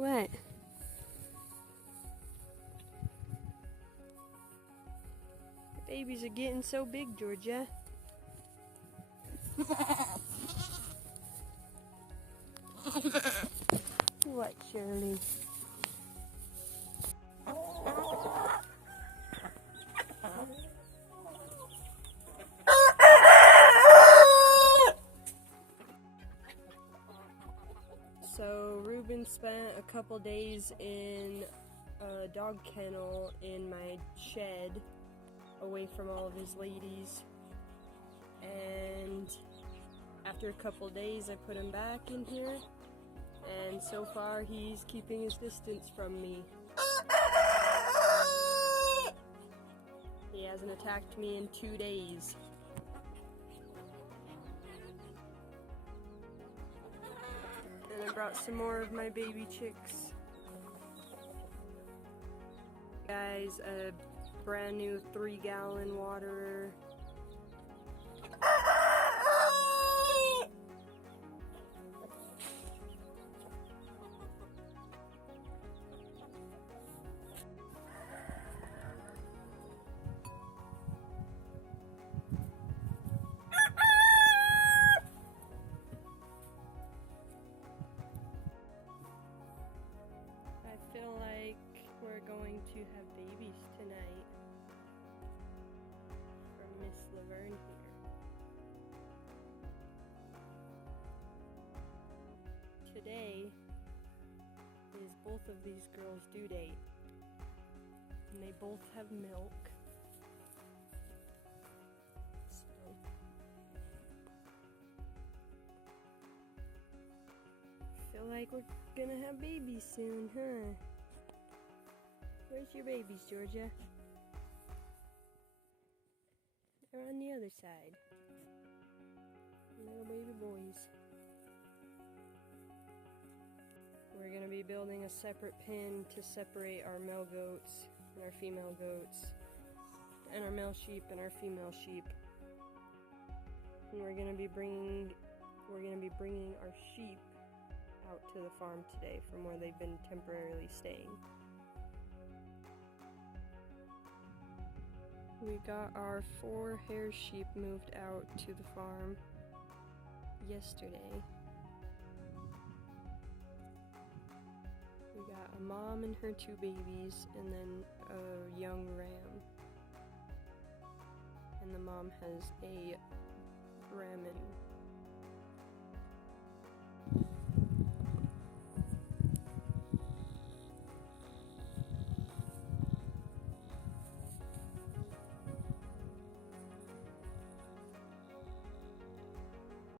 What? The babies are getting so big, Georgia. What, Shirley? So Ruben spent a couple days in a dog kennel in my shed, away from all of his ladies, and after a couple days I put him back in here, and so far he's keeping his distance from me. He hasn't attacked me in 2 days. And I brought some more of my baby chicks. Guys, a brand new 3-gallon waterer. I feel like we're going to have babies tonight from Miss Laverne here. Today is both of these girls' due date, and they both have milk. So feel like we're gonna have babies soon, huh? Where's your babies, Georgia? They're on the other side. Little baby boys. We're gonna be building a separate pen to separate our male goats and our female goats, and our male sheep and our female sheep. And we're gonna be bringing our sheep out to the farm today from where they've been temporarily staying. We got our 4 hair sheep moved out to the farm yesterday. We got a mom and her 2 babies, and then a young ram. And the mom has a